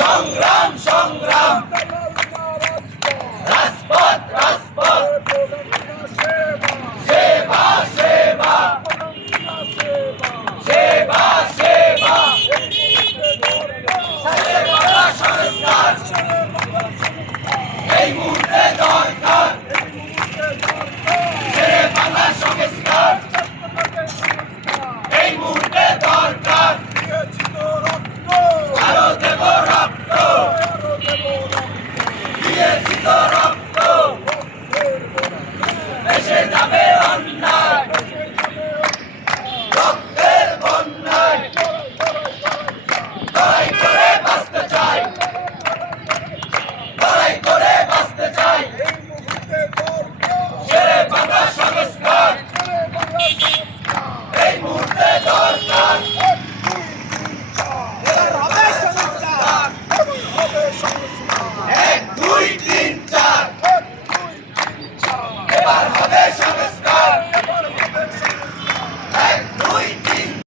সংগ্রাম সংগ্রাম এবার হবে সংস্কার